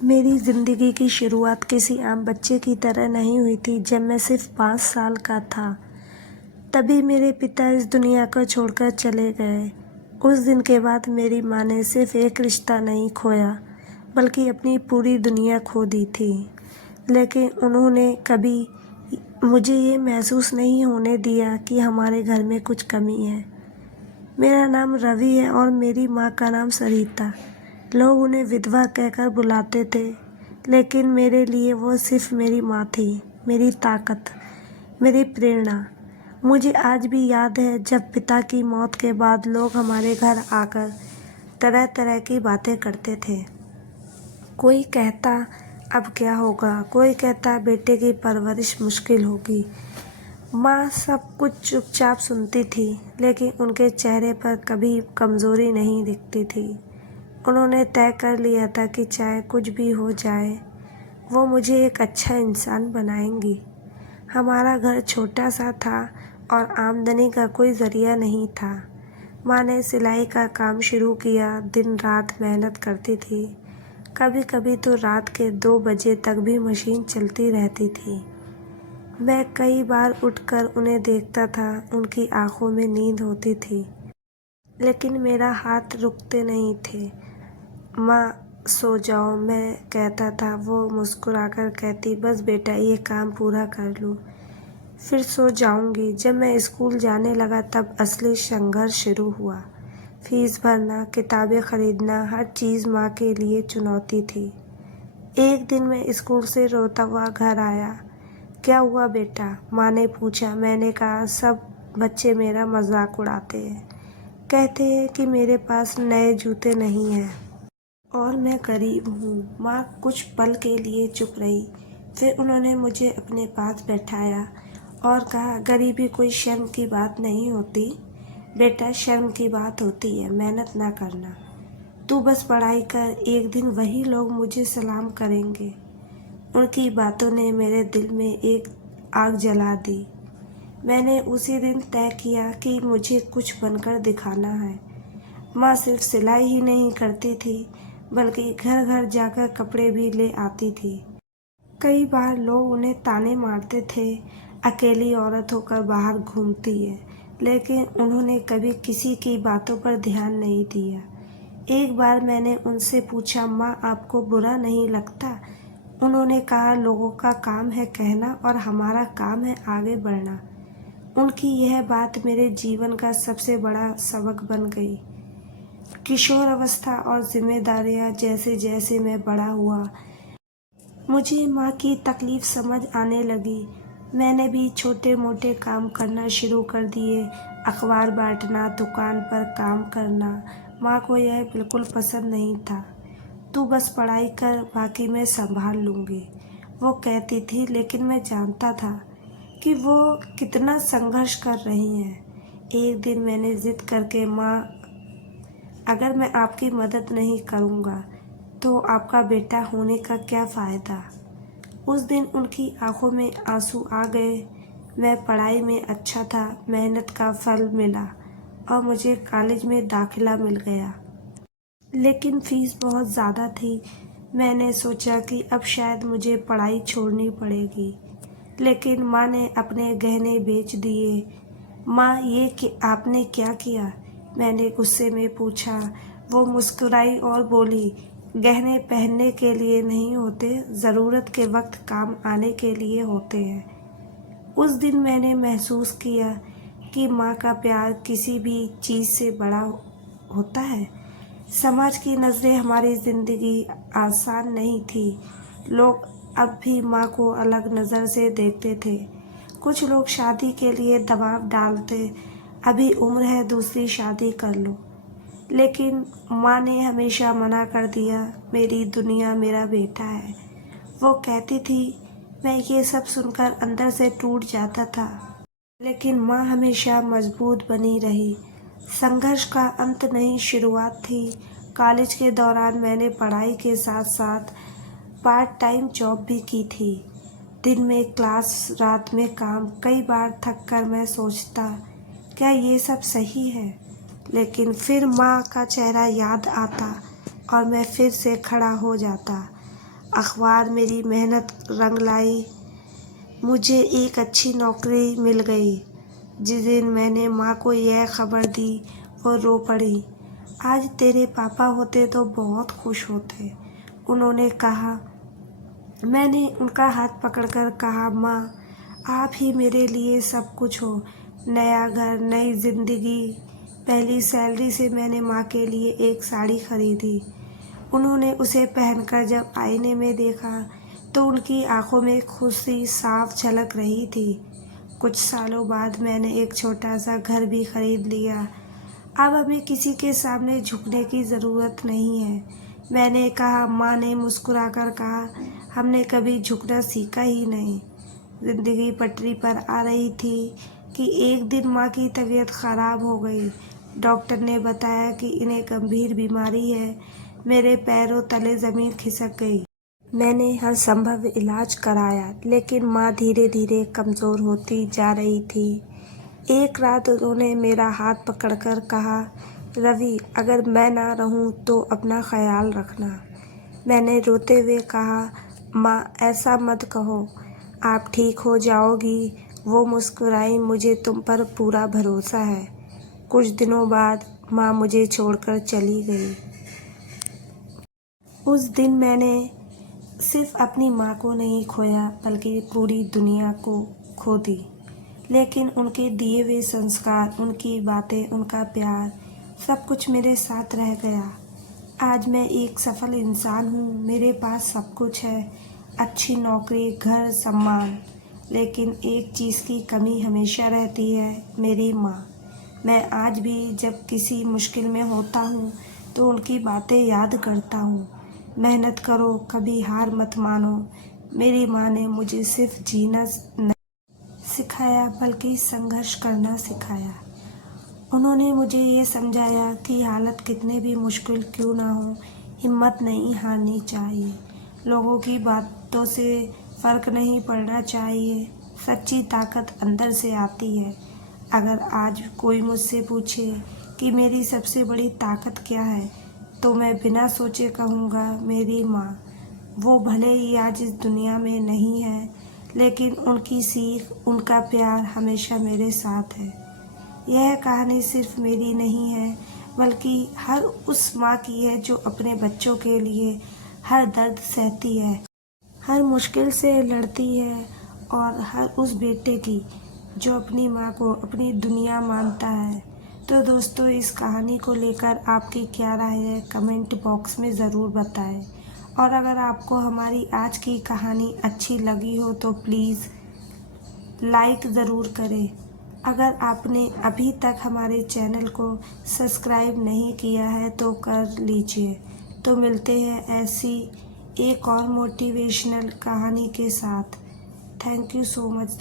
मेरी ज़िंदगी की शुरुआत किसी आम बच्चे की तरह नहीं हुई थी। जब मैं सिर्फ 5 साल का था, तभी मेरे पिता इस दुनिया को छोड़कर चले गए। उस दिन के बाद मेरी माँ ने सिर्फ एक रिश्ता नहीं खोया, बल्कि अपनी पूरी दुनिया खो दी थी। लेकिन उन्होंने कभी मुझे ये महसूस नहीं होने दिया कि हमारे घर में कुछ कमी है। मेरा नाम रवि है और मेरी माँ का नाम सरिता। लोग उन्हें विधवा कहकर बुलाते थे, लेकिन मेरे लिए वो सिर्फ मेरी माँ थी, मेरी ताकत, मेरी प्रेरणा। मुझे आज भी याद है जब पिता की मौत के बाद लोग हमारे घर आकर तरह तरह की बातें करते थे। कोई कहता अब क्या होगा, कोई कहता बेटे की परवरिश मुश्किल होगी। माँ सब कुछ चुपचाप सुनती थी, लेकिन उनके चेहरे पर कभी कमज़ोरी नहीं दिखती थी। उन्होंने तय कर लिया था कि चाहे कुछ भी हो जाए, वो मुझे एक अच्छा इंसान बनाएंगी। हमारा घर छोटा सा था और आमदनी का कोई ज़रिया नहीं था। माँ ने सिलाई का काम शुरू किया, दिन रात मेहनत करती थी। कभी कभी तो रात के 2 बजे तक भी मशीन चलती रहती थी। मैं कई बार उठकर उन्हें देखता था, उनकी आंखों में नींद होती थी, लेकिन मेरा हाथ रुकते नहीं थे। माँ सो जाओ, मैं कहता था। वो मुस्कुराकर कहती, बस बेटा ये काम पूरा कर लूँ, फिर सो जाऊंगी। जब मैं स्कूल जाने लगा तब असली संघर्ष शुरू हुआ। फीस भरना, किताबें खरीदना, हर चीज़ माँ के लिए चुनौती थी। एक दिन मैं स्कूल से रोता हुआ घर आया। क्या हुआ बेटा? माँ ने पूछा। मैंने कहा, सब बच्चे मेरा मजाक उड़ाते हैं, कहते हैं कि मेरे पास नए जूते नहीं हैं और मैं गरीब हूँ। माँ कुछ पल के लिए चुप रही, फिर उन्होंने मुझे अपने पास बैठाया और कहा, गरीबी कोई शर्म की बात नहीं होती बेटा, शर्म की बात होती है मेहनत ना करना। तू बस पढ़ाई कर, एक दिन वही लोग मुझे सलाम करेंगे। उनकी बातों ने मेरे दिल में एक आग जला दी। मैंने उसी दिन तय किया कि मुझे कुछ बनकर दिखाना है। माँ सिर्फ सिलाई ही नहीं करती थी, बल्कि घर घर जाकर कपड़े भी ले आती थी। कई बार लोग उन्हें ताने मारते थे, अकेली औरत होकर बाहर घूमती है, लेकिन उन्होंने कभी किसी की बातों पर ध्यान नहीं दिया। एक बार मैंने उनसे पूछा, माँ आपको बुरा नहीं लगता? उन्होंने कहा, लोगों का काम है कहना और हमारा काम है आगे बढ़ना। उनकी यह बात मेरे जीवन का सबसे बड़ा सबक बन गई। किशोर अवस्था और जिम्मेदारियां जैसे जैसे मैं बड़ा हुआ, मुझे माँ की तकलीफ समझ आने लगी। मैंने भी छोटे मोटे काम करना शुरू कर दिए, अखबार बांटना, दुकान पर काम करना। माँ को यह बिल्कुल पसंद नहीं था। तू बस पढ़ाई कर, बाकी मैं संभाल लूँगी, वो कहती थी, लेकिन मैं जानता था कि वो कितना संघर्ष कर रही हैं। एक दिन मैंने जिद करके, माँ अगर मैं आपकी मदद नहीं करूँगा तो आपका बेटा होने का क्या फ़ायदा? उस दिन उनकी आंखों में आंसू आ गए। मैं पढ़ाई में अच्छा था, मेहनत का फल मिला और मुझे कॉलेज में दाखिला मिल गया, लेकिन फीस बहुत ज़्यादा थी। मैंने सोचा कि अब शायद मुझे पढ़ाई छोड़नी पड़ेगी, लेकिन माँ ने अपने गहने बेच दिए। माँ ये कि आपने क्या किया? मैंने गुस्से में पूछा। वो मुस्कुराई और बोली, गहने पहनने के लिए नहीं होते, ज़रूरत के वक्त काम आने के लिए होते हैं। उस दिन मैंने महसूस किया कि माँ का प्यार किसी भी चीज़ से बड़ा होता है। समाज की नज़रें हमारी ज़िंदगी आसान नहीं थी। लोग अब भी माँ को अलग नज़र से देखते थे। कुछ लोग शादी के लिए दबाव डालते, अभी उम्र है दूसरी शादी कर लो, लेकिन माँ ने हमेशा मना कर दिया। मेरी दुनिया मेरा बेटा है, वो कहती थी। मैं ये सब सुनकर अंदर से टूट जाता था, लेकिन माँ हमेशा मजबूत बनी रही। संघर्ष का अंत नहीं, शुरुआत थी। कॉलेज के दौरान मैंने पढ़ाई के साथ साथ पार्ट टाइम जॉब भी की थी। दिन में क्लास, रात में काम। कई बार थक कर मैं सोचता, क्या ये सब सही है? लेकिन फिर माँ का चेहरा याद आता और मैं फिर से खड़ा हो जाता। अखबार मेरी मेहनत रंग लाई, मुझे एक अच्छी नौकरी मिल गई। जिस दिन मैंने माँ को यह खबर दी और रो पड़ी। आज तेरे पापा होते तो बहुत खुश होते, उन्होंने कहा। मैंने उनका हाथ पकड़कर कहा, माँ आप ही मेरे लिए सब कुछ हो। नया घर, नई ज़िंदगी। पहली सैलरी से मैंने माँ के लिए एक साड़ी खरीदी। उन्होंने उसे पहनकर जब आईने में देखा तो उनकी आंखों में खुशी साफ झलक रही थी। कुछ सालों बाद मैंने एक छोटा सा घर भी खरीद लिया। अब हमें किसी के सामने झुकने की ज़रूरत नहीं है, मैंने कहा। माँ ने मुस्कुराकर कहा, हमने कभी झुकना सीखा ही नहीं। ज़िंदगी पटरी पर आ रही थी कि एक दिन माँ की तबीयत ख़राब हो गई। डॉक्टर ने बताया कि इन्हें गंभीर बीमारी है। मेरे पैरों तले ज़मीन खिसक गई। मैंने हर संभव इलाज कराया, लेकिन माँ धीरे धीरे कमज़ोर होती जा रही थी। एक रात उन्होंने मेरा हाथ पकड़कर कहा, रवि अगर मैं ना रहूं तो अपना ख्याल रखना। मैंने रोते हुए कहा, माँ ऐसा मत कहो, आप ठीक हो जाओगी। वो मुस्कुराई, मुझे तुम पर पूरा भरोसा है। कुछ दिनों बाद माँ मुझे छोड़कर चली गई। उस दिन मैंने सिर्फ अपनी माँ को नहीं खोया, बल्कि पूरी दुनिया को खो दी। लेकिन उनके दिए हुए संस्कार, उनकी बातें, उनका प्यार, सब कुछ मेरे साथ रह गया। आज मैं एक सफल इंसान हूँ, मेरे पास सब कुछ है, अच्छी नौकरी, घर, सम्मान। लेकिन एक चीज़ की कमी हमेशा रहती है, मेरी माँ। मैं आज भी जब किसी मुश्किल में होता हूँ तो उनकी बातें याद करता हूँ। मेहनत करो, कभी हार मत मानो। मेरी माँ ने मुझे सिर्फ जीना नहीं सिखाया, बल्कि संघर्ष करना सिखाया। उन्होंने मुझे ये समझाया कि हालत कितने भी मुश्किल क्यों ना हो, हिम्मत नहीं हारनी चाहिए। लोगों की बातों से फ़र्क नहीं पड़ना चाहिए, सच्ची ताकत अंदर से आती है। अगर आज कोई मुझसे पूछे कि मेरी सबसे बड़ी ताकत क्या है, तो मैं बिना सोचे कहूँगा, मेरी माँ। वो भले ही आज इस दुनिया में नहीं है, लेकिन उनकी सीख, उनका प्यार हमेशा मेरे साथ है। यह कहानी सिर्फ मेरी नहीं है, बल्कि हर उस माँ की है जो अपने बच्चों के लिए हर दर्द सहती है, हर मुश्किल से लड़ती है, और हर उस बेटे की जो अपनी माँ को अपनी दुनिया मानता है। तो दोस्तों, इस कहानी को लेकर आपकी क्या राय है, कमेंट बॉक्स में ज़रूर बताएं। और अगर आपको हमारी आज की कहानी अच्छी लगी हो तो प्लीज़ लाइक ज़रूर करें। अगर आपने अभी तक हमारे चैनल को सब्सक्राइब नहीं किया है तो कर लीजिए। तो मिलते हैं ऐसी एक और मोटिवेशनल कहानी के साथ। Thank you so much.